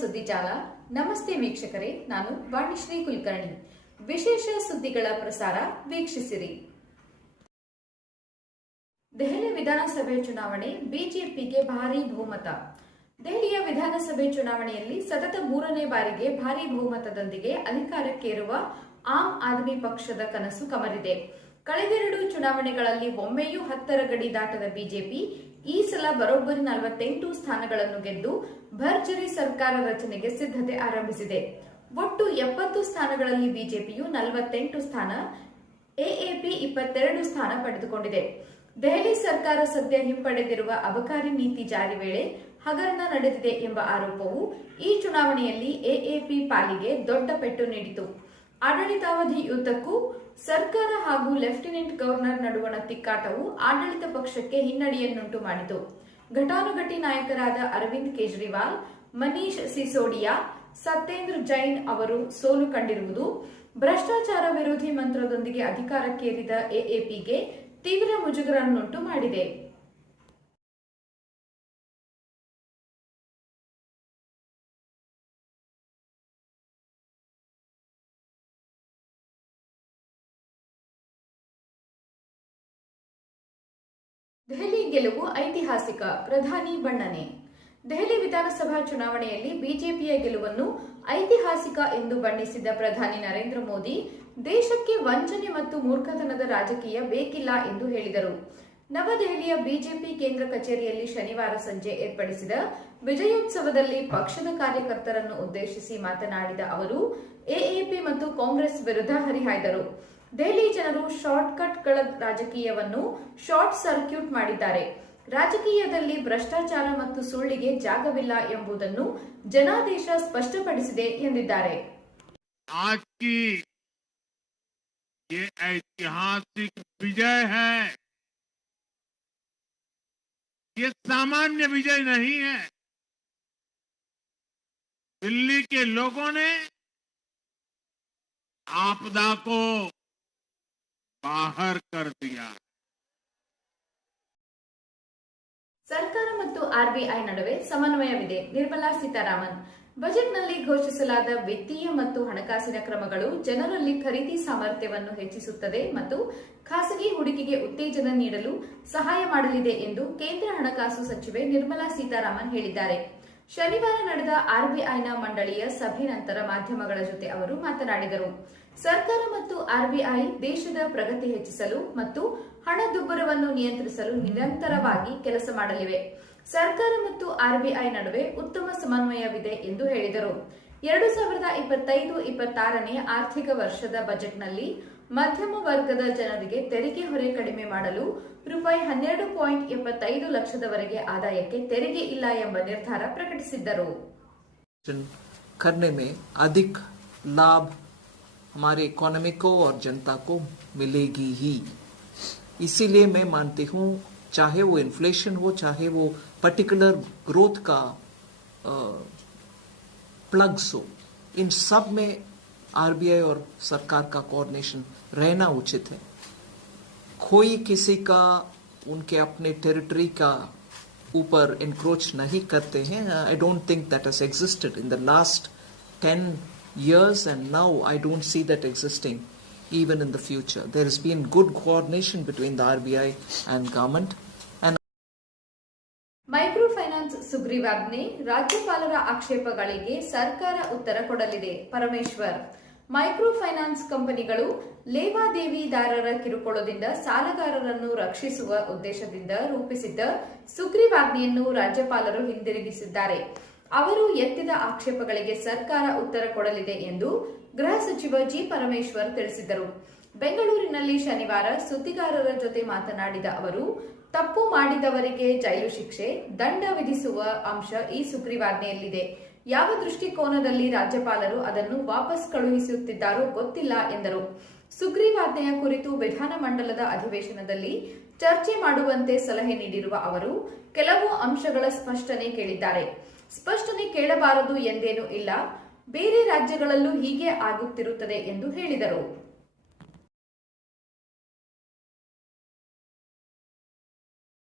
ಸುದ್ದಿಜಾಲ. ನಮಸ್ತೆ ವೀಕ್ಷಕರೇ, ನಾನು ವಾಣಿಶ್ರೀ ಕುಲಕರ್ಣಿ. ವಿಶೇಷ ಸುದ್ದಿಗಳ ಪ್ರಸಾರ ವೀಕ್ಷಿಸಿರಿ. ದೆಹಲಿ ವಿಧಾನಸಭೆ ಚುನಾವಣೆ ಬಿಜೆಪಿಗೆ ಭಾರಿ ಬಹುಮತ. ದೆಹಲಿಯ ವಿಧಾನಸಭೆ ಚುನಾವಣೆಯಲ್ಲಿ ಸತತ ಮೂರನೇ ಬಾರಿಗೆ ಭಾರಿ ಬಹುಮತದೊಂದಿಗೆ ಅಧಿಕಾರಕ್ಕೇರುವ ಆಮ್ ಆದ್ಮಿ ಪಕ್ಷದ ಕನಸು ಕಮರಿದೆ. ಕಳೆದೆರಡು ಚುನಾವಣೆಗಳಲ್ಲಿ ಒಮ್ಮೆಯೂ ಹತ್ತರ ಗಡಿ ದಾಟದ ಬಿಜೆಪಿ ಈ ಸಲ ಬರೋಬ್ಬರಿ ನಲವತ್ತೆಂಟು ಸ್ಥಾನಗಳನ್ನು ಗೆದ್ದು ಭರ್ಜರಿ ಸರ್ಕಾರ ರಚನೆಗೆ ಸಿದ್ಧತೆ ಆರಂಭಿಸಿದೆ. ಒಟ್ಟು ಎಪ್ಪತ್ತು ಸ್ಥಾನಗಳಲ್ಲಿ ಬಿಜೆಪಿಯು ನಲವತ್ತೆಂಟು ಸ್ಥಾನ, ಎಎಪಿ ಇಪ್ಪತ್ತೆರಡು ಸ್ಥಾನ ಪಡೆದುಕೊಂಡಿದೆ. ದೆಹಲಿ ಸರ್ಕಾರ ಸದ್ಯ ಹಿಂಪಡೆದಿರುವ ಅಬಕಾರಿ ನೀತಿ ಜಾರಿ ವೇಳೆ ಹಗರಣ ನಡೆದಿದೆ ಎಂಬ ಆರೋಪವು ಈ ಚುನಾವಣೆಯಲ್ಲಿ ಎಎಪಿ ಪಾಲಿಗೆ ದೊಡ್ಡ ಪೆಟ್ಟು ನೀಡಿತು. ಆಡಳಿತಾವಧಿಯುದ್ದಕ್ಕೂ ಸರ್ಕಾರ ಹಾಗೂ ಲೆಫ್ಟಿನೆಂಟ್ ಗವರ್ನರ್ ನಡುವಣ ತಿಕ್ಕಾಟವು ಆಡಳಿತ ಪಕ್ಷಕ್ಕೆ ಹಿನ್ನಡೆಯನ್ನುಂಟು ಮಾಡಿತು. ಘಟಾನುಘಟಿ ನಾಯಕರಾದ ಅರವಿಂದ್ ಕೇಜ್ರಿವಾಲ್, ಮನೀಶ್ ಸಿಸೋಡಿಯಾ, ಸತ್ಯೇಂದ್ರ ಜೈನ್ ಅವರು ಸೋಲು ಕಂಡಿರುವುದು, ಭ್ರಷ್ಟಾಚಾರ ವಿರೋಧಿ ಮಂತ್ರದೊಂದಿಗೆ ಅಧಿಕಾರಕ್ಕೇರಿದ ಎಎಪಿಗೆ ತೀವ್ರ ಮುಜುಗರನ್ನುಂಟು ಮಾಡಿದೆ. ದೆಹಲಿ ಗೆಲುವು ಐತಿಹಾಸಿಕ ಪ್ರಧಾನಿ ಬಣ್ಣನೆ. ದೆಹಲಿ ವಿಧಾನಸಭಾ ಚುನಾವಣೆಯಲ್ಲಿ ಬಿಜೆಪಿಯ ಗೆಲುವನ್ನು ಐತಿಹಾಸಿಕ ಎಂದು ಬಣ್ಣಿಸಿದ ಪ್ರಧಾನಿ ನರೇಂದ್ರ ಮೋದಿ, ದೇಶಕ್ಕೆ ವಂಚನೆ ಮತ್ತು ಮೂರ್ಖತನದ ರಾಜಕೀಯ ಬೇಕಿಲ್ಲ ಎಂದು ಹೇಳಿದರು. ನವದೆಹಲಿಯ ಬಿಜೆಪಿ ಕೇಂದ್ರ ಕಚೇರಿಯಲ್ಲಿ ಶನಿವಾರ ಸಂಜೆ ಏರ್ಪಡಿಸಿದ ವಿಜಯೋತ್ಸವದಲ್ಲಿ ಪಕ್ಷದ ಕಾರ್ಯಕರ್ತರನ್ನು ಉದ್ದೇಶಿಸಿ ಮಾತನಾಡಿದ ಅವರು, ಎಎಪಿ ಮತ್ತು ಕಾಂಗ್ರೆಸ್ ವಿರುದ್ಧ ಹರಿಹಾಯ್ದರು. ದೆಹಲಿ ಜನರು ಶಾರ್ಟ್ಕಟ್ಗಳ ರಾಜಕೀಯವನ್ನು ಶಾರ್ಟ್ ಸರ್ಕ್ಯೂಟ್ ಮಾಡಿದ್ದಾರೆ ರಾಜಕೀಯದಲ್ಲಿ ಭ್ರಷ್ಟಾಚಾರ ಮತ್ತು ಸುಳ್ಳಿಗೆ ಜಾಗವಿಲ್ಲ ಎಂಬುದನ್ನು ಜನಾದೇಶ ಸ್ಪಷ್ಟಪಡಿಸಿದೆ ಎಂದಿದ್ದಾರೆ आज की ये ऐतिहासिक विजय है ये सामान्य विजय नहीं है दिल्ली के लोगों ने आपदा को बाहर कर दिया ಸರ್ಕಾರ ಮತ್ತು ಆರ್ಬಿಐ ನಡುವೆ ಸಮನ್ವಯವಿದೆ ನಿರ್ಮಲಾ ಸೀತಾರಾಮನ್ ಬಜೆಟ್ನಲ್ಲಿ ಘೋಷಿಸಲಾದ ವಿತ್ತೀಯ ಮತ್ತು ಹಣಕಾಸಿನ ಕ್ರಮಗಳು ಜನರಲ್ಲಿ ಖರೀದಿ ಸಾಮರ್ಥ್ಯವನ್ನು ಹೆಚ್ಚಿಸುತ್ತದೆ ಮತ್ತು ಖಾಸಗಿ ಹೂಡಿಕೆಗೆ ಉತ್ತೇಜನ ನೀಡಲು ಸಹಾಯ ಮಾಡಲಿದೆ ಎಂದು ಕೇಂದ್ರ ಹಣಕಾಸು ಸಚಿವೆ ನಿರ್ಮಲಾ ಸೀತಾರಾಮನ್ ಹೇಳಿದ್ದಾರೆ ಶನಿವಾರ ನಡೆದ ಆರ್ಬಿಐನ ಮಂಡಳಿಯ ಸಭೆ ನಂತರ ಮಾಧ್ಯಮಗಳ ಜೊತೆ ಅವರು ಮಾತನಾಡಿದರು. ಸರ್ಕಾರ ಮತ್ತು ಆರ್ಬಿಐ ದೇಶದ ಪ್ರಗತಿ ಹೆಚ್ಚಿಸಲು ಮತ್ತು ಹಣದುಬ್ಬರವನ್ನು ನಿಯಂತ್ರಿಸಲು ನಿರಂತರವಾಗಿ ಕೆಲಸ ಮಾಡಲಿವೆ. ಸರ್ಕಾರ ಮತ್ತು ಆರ್ಬಿಐ ನಡುವೆ ಉತ್ತಮ ಸಮನ್ವಯವಿದೆ ಎಂದು ಹೇಳಿದರು. ಎರಡು ಸಾವಿರದ ಇಪ್ಪತ್ತೈದು ಇಪ್ಪತ್ತಾರನೇ ಆರ್ಥಿಕ ವರ್ಷದ ಬಜೆಟ್ನಲ್ಲಿ ಮಧ್ಯಮ ವರ್ಗದ ಜನರಿಗೆ ತೆರಿಗೆ ಹೊರೆ ಕಡಿಮೆ ಮಾಡಲು ರೂಪಾಯಿ ಹನ್ನೆರಡು ಪಾಯಿಂಟ್ ಎಪ್ಪತ್ತೈದು ಲಕ್ಷದವರೆಗೆ ಆದಾಯಕ್ಕೆ ತೆರಿಗೆ ಇಲ್ಲ ಎಂಬ ನಿರ್ಧಾರ ಪ್ರಕಟಿಸಿದ್ದರು करने में अधिक लाभ हमारे इकोनॉमी को और जनता को मिलेगी ही इसीलिए मैं मानती हूँ चाहे वो इन्फ्लेशन हो चाहे वो पर्टिकुलर ग्रोथ का प्लग्स हो इन सब में आरबीआई और सरकार का कोऑर्डिनेशन रहना उचित है कोई किसी का उनके अपने टेरिटरी का ऊपर इंक्रोच नहीं करते हैं I don't think that has existed in the last ten years and now I don't see that existing even in the future. There has been good coordination between the RBI and government ಸುಗ್ರೀವಾಜ್ಞೆ, ರಾಜ್ಯಪಾಲರ ಆಕ್ಷೇಪಗಳಿಗೆ ಸರ್ಕಾರ ಉತ್ತರ ಕೊಡಲಿದೆ. Parameshwar micro finance ಕಂಪನಿಗಳು ಲೇವಾದೇವಿದಾರರ ಕಿರುಕುಳದಿಂದ ಸಾಲಗಾರರನ್ನು ರಕ್ಷಿಸುವ ಉದ್ದೇಶದಿಂದ ರೂಪಿಸಿದ್ದ ಸುಗ್ರೀವಾಜ್ಞೆಯನ್ನು ರಾಜ್ಯಪಾಲರು ಹಿಂದಿರುಗಿಸಿದ್ದಾರೆ. ಅವರು ಎತ್ತಿದ ಆಕ್ಷೇಪಗಳಿಗೆ ಸರ್ಕಾರ ಉತ್ತರ ಕೊಡಲಿದೆ ಎಂದು ಗೃಹ ಸಚಿವ ಜಿ. ಪರಮೇಶ್ವರ್ ತಿಳಿಸಿದರು ಬೆಂಗಳೂರಿನಲ್ಲಿ ಶನಿವಾರ ಸುದ್ದಿಗಾರರ ಜೊತೆ ಮಾತನಾಡಿದ ಅವರು, ತಪ್ಪು ಮಾಡಿದವರಿಗೆ ಜೈಲು ಶಿಕ್ಷೆ, ದಂಡ ವಿಧಿಸುವ ಅಂಶ ಈ ಸುಗ್ರೀವಾಜ್ಞೆಯಲ್ಲಿದೆ. ಯಾವ ದೃಷ್ಟಿಕೋನದಲ್ಲಿ ರಾಜ್ಯಪಾಲರು ಅದನ್ನು ವಾಪಸ್ ಕಳುಹಿಸುತ್ತಿದ್ದಾರೋ ಗೊತ್ತಿಲ್ಲ ಎಂದರು. ಸುಗ್ರೀವಾಜ್ಞೆಯ ಕುರಿತು ವಿಧಾನಮಂಡಲದ ಅಧಿವೇಶನದಲ್ಲಿ ಚರ್ಚೆ ಮಾಡುವಂತೆ ಸಲಹೆ ನೀಡಿರುವ ಅವರು, ಕೆಲವು ಅಂಶಗಳ ಸ್ಪಷ್ಟನೆ ಕೇಳಿದ್ದಾರೆ. ಸ್ಪಷ್ಟನೆ ಕೇಳಬಾರದು ಎಂದೇನೂ ಇಲ್ಲ. ಬೇರೆ ರಾಜ್ಯಗಳಲ್ಲೂ ಹೀಗೆ ಆಗುತ್ತಿರುತ್ತದೆ ಎಂದು ಹೇಳಿದರು.